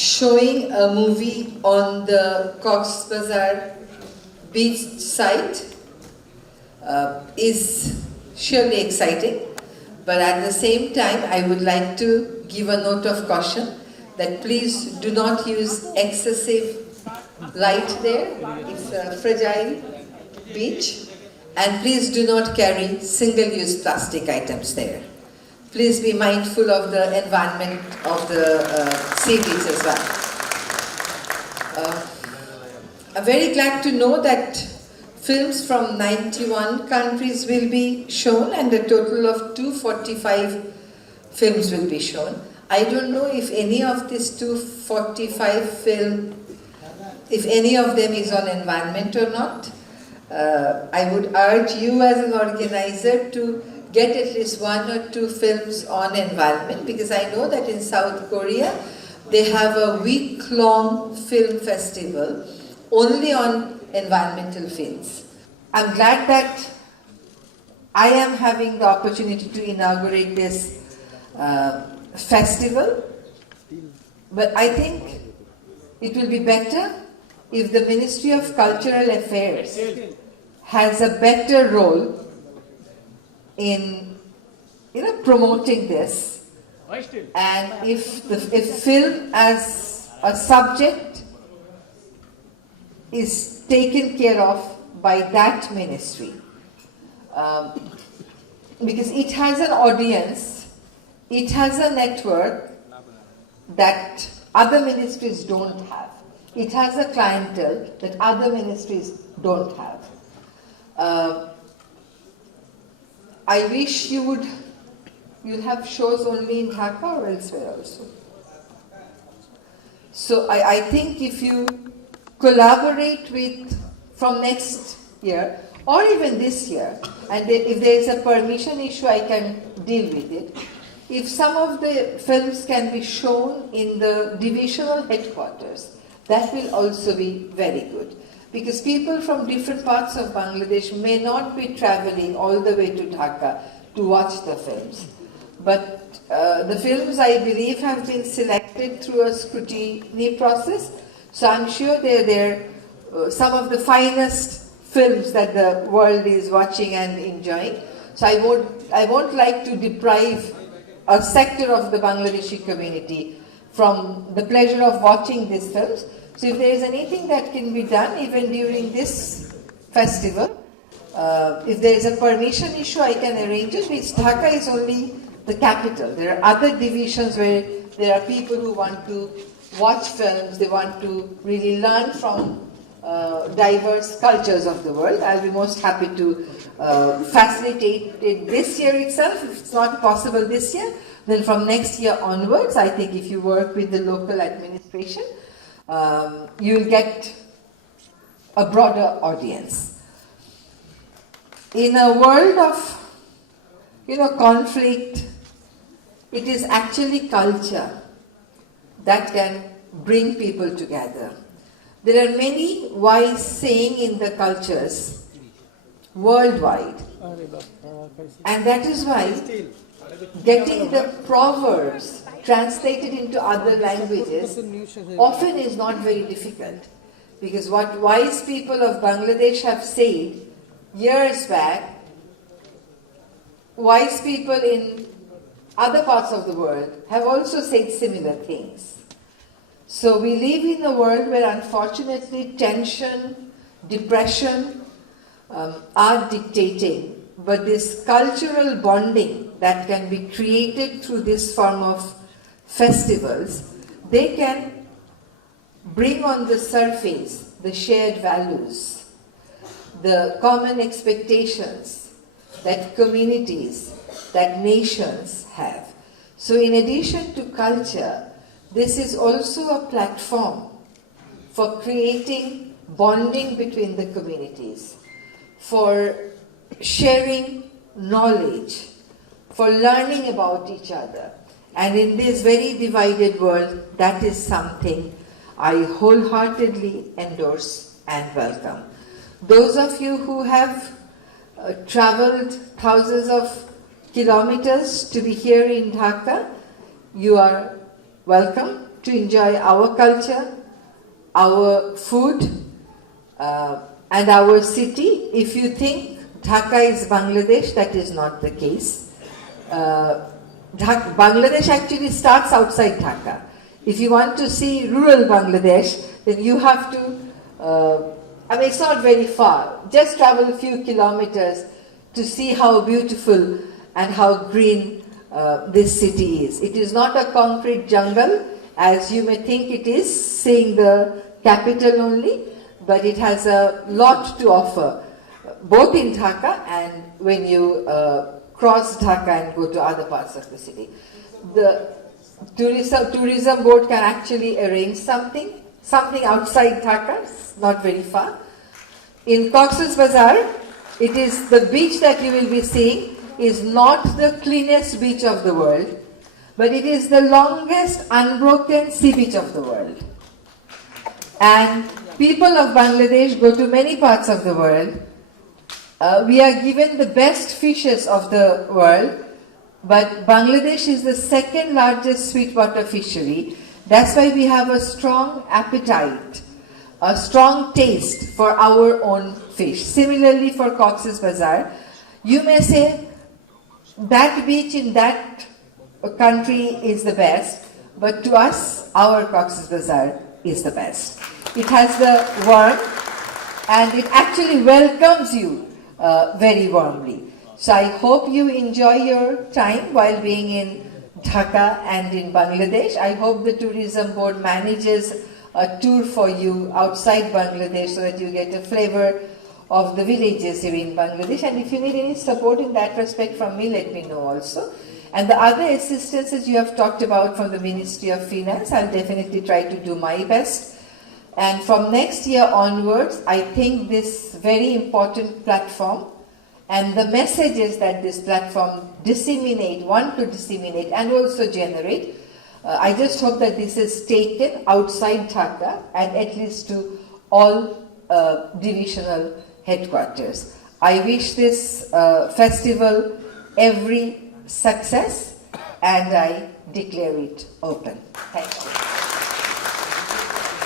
showing a movie on the Cox's Bazar beach site is surely exciting, but at the same time I would like to give a note of caution that please do not use excessive light there. It's a fragile beach, and please do not carry single-use plastic items there. Please be mindful of the environment of the sea beach as well. I'm very glad to know that films from 91 countries will be shown, and a total of 245 films will be shown. I don't know if any of these 245 films, if any of them is on environment or not. I would urge you as an organizer to get at least 1 or 2 films on environment, because I know that in South Korea they have a week-long film festival only on environmental films. I'm glad that I am having the opportunity to inaugurate this festival, but I think it will be better if the Ministry of Cultural Affairs has a better role in promoting this, and if film as a subject is taken care of by that ministry, because it has an audience, it has a network that other ministries don't have. It has a clientele that other ministries don't have. I wish you'll have shows only in Dhaka or elsewhere also. So I think if you collaborate with, from next year or even this year, and if there is a permission issue, I can deal with it. If some of the films can be shown in the divisional headquarters, that will also be very good. Because people from different parts of Bangladesh may not be traveling all the way to Dhaka to watch the films. But the films, I believe, have been selected through a scrutiny process. So I'm sure they're some of the finest films that the world is watching and enjoying. So I won't like to deprive a sector of the Bangladeshi community from the pleasure of watching these films. So if there is anything that can be done even during this festival, if there is a permission issue, I can arrange it. Because Dhaka is only the capital. There are other divisions where there are people who want to watch films, they want to really learn from diverse cultures of the world. I'll be most happy to facilitate it this year itself. If it's not possible this year, then from next year onwards, I think if you work with the local administration, you'll get a broader audience. In a world of conflict, it is actually culture that can bring people together. There are many wise sayings in the cultures worldwide, and that is why getting the proverbs translated into other languages often is not very difficult, because what wise people of Bangladesh have said years back, wise people in other parts of the world have also said similar things. So we live in a world where unfortunately tension, depression are dictating, but this cultural bonding that can be created through this form of festivals, they can bring on the surface the shared values, the common expectations that communities, that nations have. So in addition to culture, this is also a platform for creating bonding between the communities, for sharing knowledge, for learning about each other. And in this very divided world, that is something I wholeheartedly endorse and welcome. Those of you who have traveled thousands of kilometers to be here in Dhaka, you are welcome. to enjoy our culture, our food, and our city. If you think Dhaka is Bangladesh, that is not the case. Bangladesh actually starts outside Dhaka. If you want to see rural Bangladesh, then you have to, it's not very far. Just travel a few kilometers to see how beautiful and how green this city is. It is not a concrete jungle, as you may think it is, seeing the capital only, but it has a lot to offer, both in Dhaka and when you cross Dhaka and go to other parts of the city. The tourism board can actually arrange something outside Dhaka, not very far. In Cox's Bazar, it is the beach that you will be seeing is not the cleanest beach of the world, but it is the longest unbroken sea beach of the world. And people of Bangladesh go to many parts of the world. We are given the best fishes of the world, but Bangladesh is the second largest sweetwater fishery. That's why we have a strong appetite, a strong taste for our own fish. Similarly for Cox's Bazar, you may say that beach in that country is the best, but to us, our Cox's Bazar is the best. It has the warmth and it actually welcomes you very warmly. So I hope you enjoy your time while being in Dhaka and in Bangladesh. I hope the tourism board manages a tour for you outside Bangladesh so that you get a flavor of the villages here in Bangladesh. And if you need any support in that respect from me, let me know also. And the other assistances you have talked about from the Ministry of Finance, I'll definitely try to do my best. And from next year onwards, I think this very important platform and the messages that this platform want to disseminate and also generate, I just hope that this is taken outside Dhaka and at least to all divisional headquarters. I wish this festival every success and I declare it open. Thank you.